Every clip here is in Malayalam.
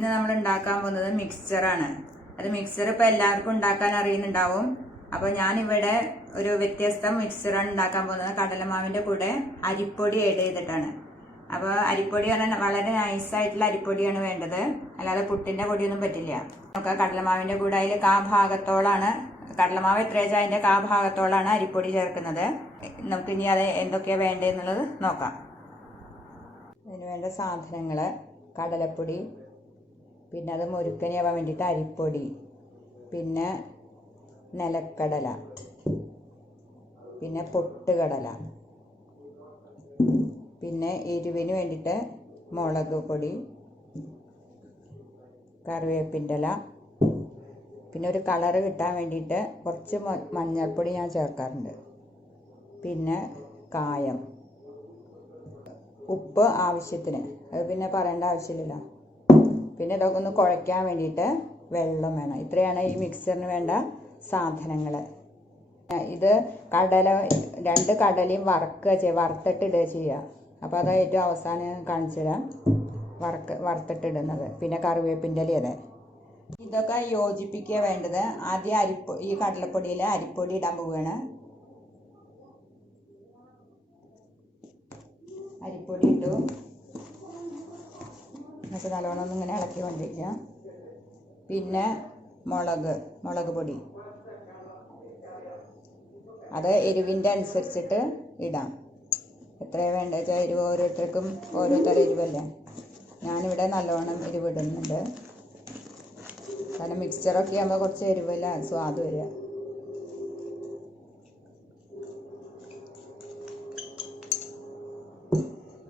ഇന്ന് നമ്മൾ ഉണ്ടാക്കാൻ പോകുന്നത് മിക്സ്ചറാണ്. അത് മിക്സ്ചർ ഇപ്പോൾ എല്ലാവർക്കും ഉണ്ടാക്കാൻ അറിയുന്നുണ്ടാവും. അപ്പോൾ ഞാനിവിടെ ഒരു വ്യത്യസ്ത മിക്സ്ചറാണ് ഉണ്ടാക്കാൻ പോകുന്നത്. കടലമാവിൻ്റെ കൂടെ അരിപ്പൊടി ആഡ് ചെയ്തിട്ടാണ്. അപ്പോൾ അരിപ്പൊടി പറഞ്ഞാൽ വളരെ നൈസായിട്ടുള്ള അരിപ്പൊടിയാണ് വേണ്ടത്, അല്ലാതെ പുട്ടിൻ്റെ പൊടിയൊന്നും പറ്റില്ല. നമുക്ക് കടലമാവിൻ്റെ കൂടെ അതിൽ ഭാഗത്തോളാണ് കടലമാവ് എത്രയാച്ചാൽ അതിൻ്റെ ഭാഗത്തോളാണ് അരിപ്പൊടി ചേർക്കുന്നത്. നമുക്കിനി അത് എന്തൊക്കെയാണ് വേണ്ടതെന്നുള്ളത് നോക്കാം. അതിന് വേണ്ട സാധനങ്ങൾ: കടലപ്പൊടി, പിന്നെ അത് മുരുക്കനാവാൻ വേണ്ടിയിട്ട് അരിപ്പൊടി, പിന്നെ നിലക്കടല, പിന്നെ പൊട്ടുകടല, പിന്നെ എരിവിന് വേണ്ടിയിട്ട് മുളക് പൊടി, കറിവേപ്പിൻ്റെ ഇല, പിന്നെ ഒരു കളറ് കിട്ടാൻ വേണ്ടിയിട്ട് കുറച്ച് മഞ്ഞൾപ്പൊടി ഞാൻ ചേർക്കാറുണ്ട്, പിന്നെ കായം, ഉപ്പ് ആവശ്യത്തിന്, അത് പിന്നെ പറയേണ്ട ആവശ്യമില്ലല്ലോ. പിന്നെ ഇതൊക്കെ ഒന്ന് കുഴയ്ക്കാൻ വേണ്ടിയിട്ട് വെള്ളം വേണം. ഇത്രയാണ് ഈ മിക്സറിന് വേണ്ട സാധനങ്ങൾ. ഇത് രണ്ട് കടലയും വറുത്തിട്ട് ഇടുക ചെയ്യുക. അപ്പോൾ അത് ഏറ്റവും അവസാനം കാണിച്ചു തരാം, വറുത്തിട്ടിടുന്നത്. പിന്നെ കറിവേപ്പിൻ്റെ ഇല. അതെ, ഇതൊക്കെ യോജിപ്പിക്കുക വേണ്ടത്. ആദ്യം ഈ കടലപ്പൊടിയിൽ അരിപ്പൊടി ഇടാൻ പോവുകയാണ്. അരിപ്പൊടി ഇട്ടു. എന്നിട്ട് നല്ലോണം ഒന്ന് ഇങ്ങനെ ഇളക്കി കൊണ്ടിരിക്കുക. പിന്നെ മുളക് പൊടി, അത് എരിവിൻ്റെ അനുസരിച്ചിട്ട് ഇടാം. എത്രയാണ് വേണ്ടത് വെച്ചാൽ എരിവ് ഓരോരുത്തർക്കും ഓരോ തരം എരിവല്ലേ. ഞാനിവിടെ നല്ലോണം എരിവിടുന്നുണ്ട്, കാരണം മിക്സ്ചറൊക്കെ ആകുമ്പോൾ കുറച്ച് എരിവില്ല സ്വാദ് വരിക.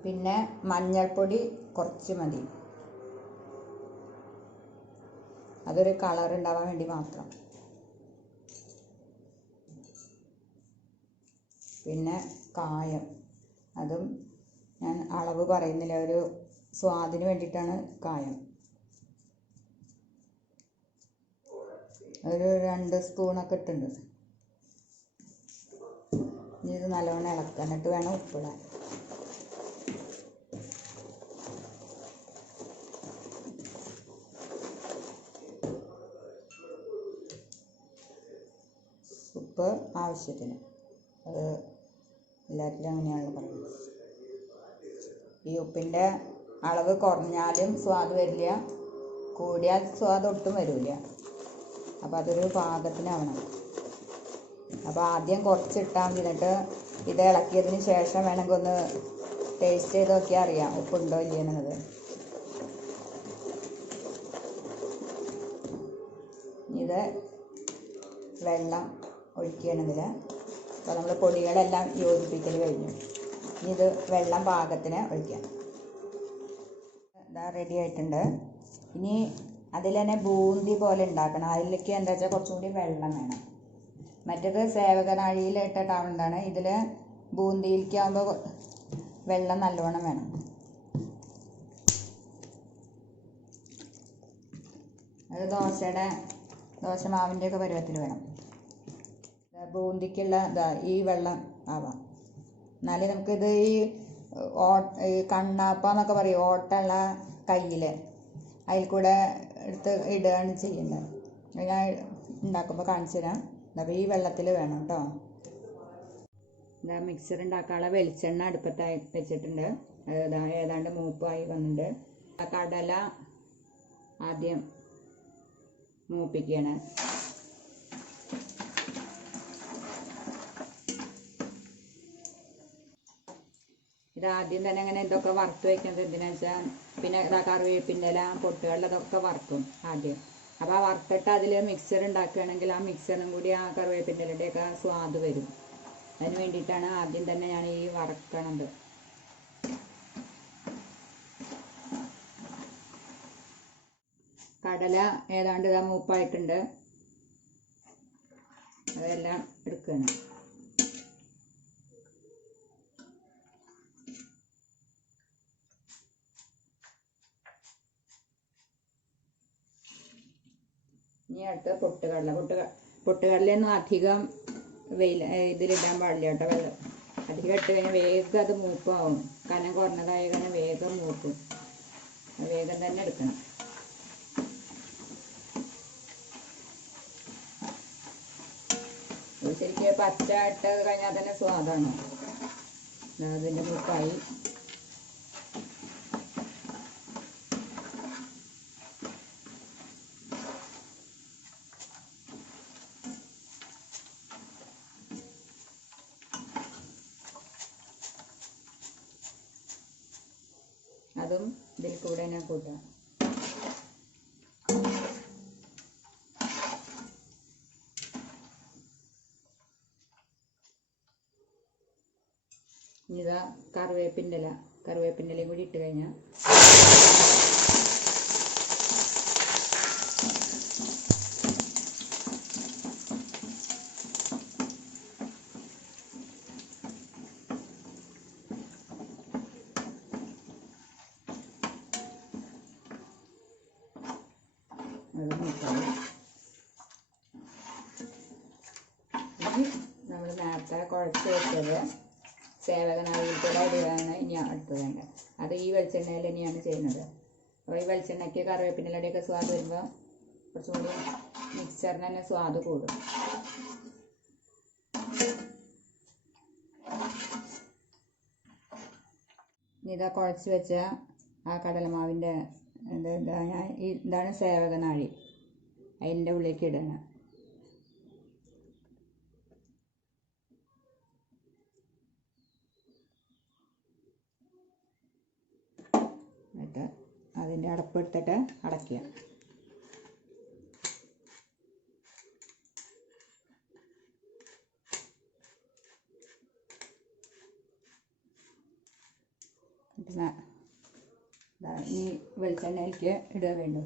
പിന്നെ മഞ്ഞൾപ്പൊടി കുറച്ച് മതി, അതൊരു കളർ ഉണ്ടാവാൻ വേണ്ടി മാത്രം. പിന്നെ കായം, അതും ഞാൻ അളവ് പറയുന്നില്ല, ഒരു സ്വാദിന് വേണ്ടിയിട്ടാണ് കായം. ഒരു 2 സ്പൂണൊക്കെ ഇട്ടുണ്ട്. ഇനി ഇത് നല്ലോണം ഇളക്കുക, എന്നിട്ട് വേണം ഉപ്പിടാൻ. ഉപ്പ് ആവശ്യത്തിന്, അത് എല്ലാത്തിലും അങ്ങനെയാണല്ലോ പറയുന്നത്. ഈ ഉപ്പിൻ്റെ അളവ് കുറഞ്ഞാലും സ്വാദ് വരില്ല, കൂടിയാൽ സ്വാദ് ഒട്ടും വരില്ല. അപ്പോൾ അതൊരു പാകത്തിനാവണം. അപ്പോൾ ആദ്യം കുറച്ചിട്ടാൽ മതി, എന്നിട്ട് ഇത് ഇളക്കിയതിന് ശേഷം വേണമെങ്കിൽ ഒന്ന് ടേസ്റ്റ് ചെയ്ത് നോക്കിയാൽ അറിയാം ഉപ്പുണ്ടോ ഇല്ലയെന്നുള്ളത്. ഇത് വെള്ളം ഒഴിക്കുകയാണ് ഇതിൽ. അപ്പോൾ നമ്മൾ പൊടികളെല്ലാം യോജിപ്പിക്കൽ കഴിഞ്ഞു. ഇനി ഇത് വെള്ളം പാകത്തിന് ഒഴിക്കാം. ഇതാ റെഡി ആയിട്ടുണ്ട്. ഇനി അതിൽ തന്നെ ബൂന്തി പോലെ ഉണ്ടാക്കണം. അതിലേക്ക് എന്താ വെച്ചാൽ കുറച്ചും കൂടി വെള്ളം വേണം. മറ്റേത് സേവകനാഴിയിൽ ഇട്ടിട്ടാവുന്നതാണ്. ഇതിൽ ബൂന്തിയിലേക്കാകുമ്പോൾ വെള്ളം നല്ലോണം വേണം. അത് ദോശമാവിൻ്റെയൊക്കെ പരുവത്തിൽ വേണം. ബൂന്തിക്കുള്ള ഈ വെള്ളം ആവാം, എന്നാലേ നമുക്കിത് ഈ കണ്ണാപ്പ എന്നൊക്കെ പറയും, ഓട്ടമുള്ള കയ്യിൽ അതിൽ കൂടെ എടുത്ത് ഇടുകയാണ് ചെയ്യുന്നത്. ഞാൻ ഉണ്ടാക്കുമ്പോൾ കാണിച്ചു തരാം. അപ്പോൾ ഈ വെള്ളത്തിൽ വേണം കേട്ടോ. ഇതാ മിക്സർ ഉണ്ടാക്കാനുള്ള വെളിച്ചെണ്ണ അടുപ്പത്തായി വെച്ചിട്ടുണ്ട്. ഏതാണ്ട് മൂപ്പായി വന്നിട്ടുണ്ട്. കടല ആദ്യം മൂപ്പിക്കുകയാണ്. ഇതാദ്യം തന്നെ അങ്ങനെ ഇതൊക്കെ വറുത്ത് വയ്ക്കുന്നത് എന്തിനാണെന്ന് വെച്ചാൽ, പിന്നെ കറിവേപ്പിൻ്റെ ഇല, പൊട്ടുകടല ഇതൊക്കെ വറുക്കും ആദ്യം. അപ്പോൾ ആ വറുത്തിട്ട് അതിൽ മിക്സർ ഉണ്ടാക്കുകയാണെങ്കിൽ ആ മിക്സറും കൂടി ആ കറിവേപ്പിൻ്റെ ഇലയുടെയൊക്കെ സ്വാദ് വരും. അതിന് വേണ്ടിയിട്ടാണ് ആദ്യം തന്നെ ഞാൻ ഈ വറക്കണത്. കടല ഏതാണ്ട് ഇതാ മൂപ്പായിട്ടുണ്ട്. അതെല്ലാം എടുക്കുകയാണ്. ഇനി അടുത്ത് പൊട്ടുകടലൊന്നും അധികം ഇതിലിടാൻ പാടില്ല കേട്ടോ. വെള്ളം അധികം ഇട്ട് കഴിഞ്ഞാൽ വേഗം അത് മൂപ്പാവും. കനം കുറഞ്ഞതായ കാരണം വേഗം മൂക്കും. വേഗം തന്നെ എടുക്കണം. ഇതിലേക്ക് പച്ച ഇട്ട് കഴിഞ്ഞാൽ തന്നെ സ്വാദാണ്. അതിൻ്റെ കുക്കായി. അതും ഇതിൽ കൂടെ തന്നെ കൂട്ടാം. ഇതാ കറിവേപ്പിൻ്റെ ഇലയും കൂടി ഇട്ട് കഴിഞ്ഞാൽ അത് നോക്കാം. നമ്മൾ നേരത്തെ കുഴച്ച് വെച്ചത് സേവകനായിട്ടൂടെ ഇടുകയാണ് ഇനി അടുത്ത് വേണ്ടത്. അത് ഈ വെളിച്ചെണ്ണയിൽ തന്നെയാണ് ചെയ്യുന്നത്. അപ്പോൾ ഈ വെളിച്ചെണ്ണയ്ക്ക് കറിവേപ്പിൻ്റെലയുടെയൊക്കെ സ്വാദ് വരുമ്പോൾ കുറച്ചും കൂടി മിക്സറിന് തന്നെ സ്വാദ് കൂടും. ഇതാ കുഴച്ച് വെച്ച ആ കടലമാവിൻ്റെ ഇതാണ് സേവകനാഴി. അതിൻ്റെ ഉള്ളിലേക്ക് ഇടണം. എന്നിട്ട് അതിൻ്റെ അടപ്പെടുത്തിട്ട് അടയ്ക്കുക. ഈ വെളിച്ചെണ്ണയിലേക്ക് ഇടുക വേണ്ടു.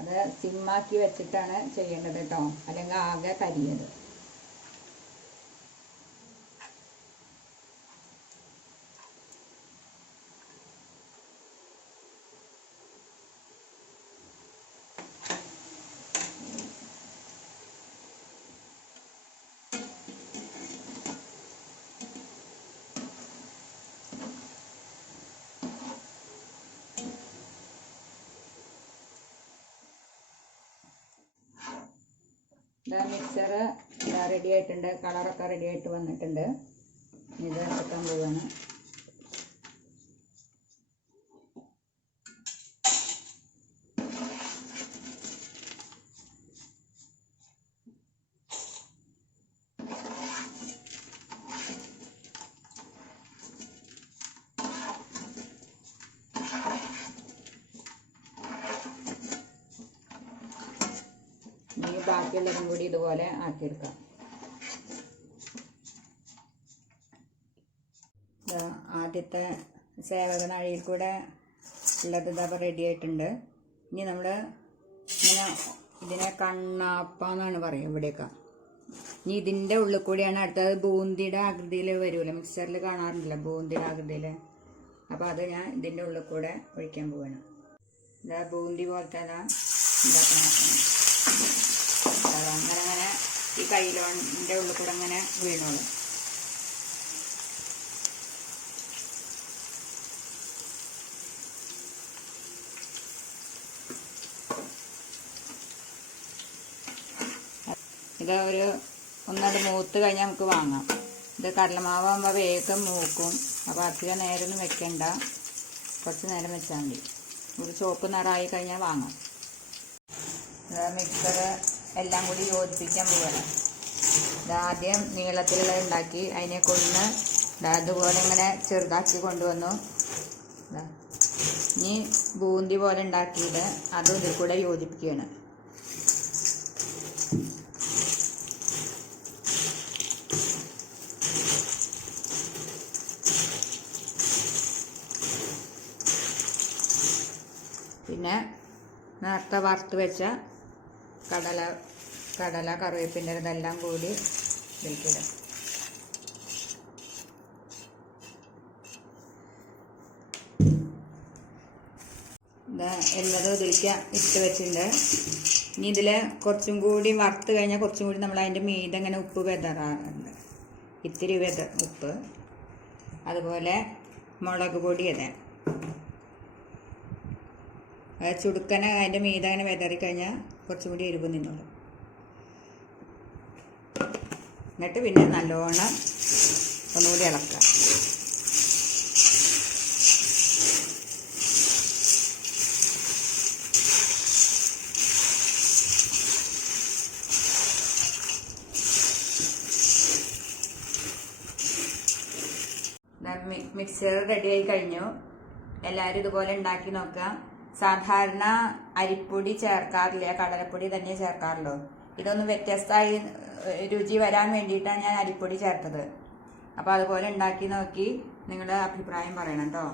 അത് സിമ്മാക്കി വെച്ചിട്ടാണ് ചെയ്യേണ്ടത് കേട്ടോ, അല്ലെങ്കിൽ ആകെ കരിയത്. മിക്സർ റെഡി ആയിട്ടുണ്ട്. കളറൊക്കെ റെഡി ആയിട്ട് വന്നിട്ടുണ്ട്. ഇത് എടുക്കാൻ പോവുകയാണ്. ഇനി ബാക്കിയുള്ളതും കൂടി ഇതുപോലെ ആക്കിയെടുക്കാം. ആദ്യത്തെ സേവകനാഴിയിൽ കൂടെ ഉള്ളത് ഇതപ്പോൾ റെഡി ആയിട്ടുണ്ട്. ഇനി നമ്മൾ ഇങ്ങനെ ഇതിനെ കണ്ണാപ്പ എന്നാണ് പറയുക ഇവിടെയൊക്കെ. ഇനി ഇതിൻ്റെ ഉള്ളിൽ കൂടിയാണ് അടുത്തത് ബൂന്തിയുടെ ആകൃതിയിൽ വരുമല്ലോ, മിക്സറിൽ കാണാറുണ്ടല്ലോ ബൂന്തിയുടെ ആകൃതിയിൽ. അപ്പോൾ അത് ഞാൻ ഇതിൻ്റെ ഉള്ളിൽ കൂടെ ഒഴിക്കാൻ പോവുകയാണ്. ഇതാ ബൂന്തി പോലത്തെ ഉണ്ടാക്കണം. അങ്ങനെ ഈ കയ്യിലോൻ്റെ ഉള്ളിൽ കൂടെ അങ്ങനെ വീണോളും. ഇത് ഒരു ഒന്നടി മൂത്ത് കഴിഞ്ഞാൽ നമുക്ക് വാങ്ങാം. ഇത് കടലമാവാകുമ്പോൾ വേഗം മൂക്കും. അപ്പോൾ അധികം നേരമൊന്നും വെക്കണ്ട, കുറച്ച് നേരം വെച്ചാൽ മതി. ഒരു ചുവപ്പ് നിറമായി കഴിഞ്ഞാൽ വാങ്ങാം. മിക്സർ എല്ലാം കൂടി യോജിപ്പിക്കാൻ പോവുകയാണ്. ഇതാദ്യം നീളത്തിലുള്ള ഉണ്ടാക്കി അതിനെ കൊണ്ട് അതുപോലെ ഇങ്ങനെ ചെറുതാക്കി കൊണ്ടുവന്നു. ഇനി ബൂന്തി പോലെ ഉണ്ടാക്കിയിട്ട് അതും ഇതിൽ കൂടെ യോജിപ്പിക്കുകയാണ്. പിന്നെ നേരത്തെ വറുത്ത് വെച്ച കടല കറിവേപ്പിൻ്റെ ഇതെല്ലാം കൂടി ഇതിലേക്കിടാം. എല്ലാതും ഇതിലേക്ക് ഇട്ട് വെച്ചിട്ടുണ്ട്. ഇനി ഇതിൽ കുറച്ചും കൂടി വറുത്ത് കഴിഞ്ഞാൽ കുറച്ചും കൂടി നമ്മൾ അതിൻ്റെ മീതെ ഇങ്ങനെ ഉപ്പ് വിതറാറുണ്ട്. ഇത്തിരി ഉപ്പ്. അതുപോലെ മുളക് പൊടി അതെ, ചുടുക്കനെ അതിൻ്റെ മീതെ അങ്ങനെ വെതറിക്കഴിഞ്ഞാൽ കുറച്ചും കൂടി എരിവ് നിന്നോളും. എന്നിട്ട് പിന്നെ നല്ലോണം ഒന്നുകൂടി ഇളക്കുക. മിക്സർ റെഡി ആയി കഴിഞ്ഞു. എല്ലാവരും ഇതുപോലെ ഉണ്ടാക്കി നോക്കുക. സാധാരണ അരിപ്പൊടി ചേർക്കാറില്ല, കടലപ്പൊടി തന്നെ ചേർക്കാറുള്ളൂ. ഇതൊന്ന് വ്യത്യസ്തമായി രുചി വരാൻ വേണ്ടിയിട്ടാണ് ഞാൻ അരിപ്പൊടി ചേർത്തത്. അപ്പോൾ അതുപോലെ ഉണ്ടാക്കി നോക്കി നിങ്ങളുടെ അഭിപ്രായം പറയണം കേട്ടോ.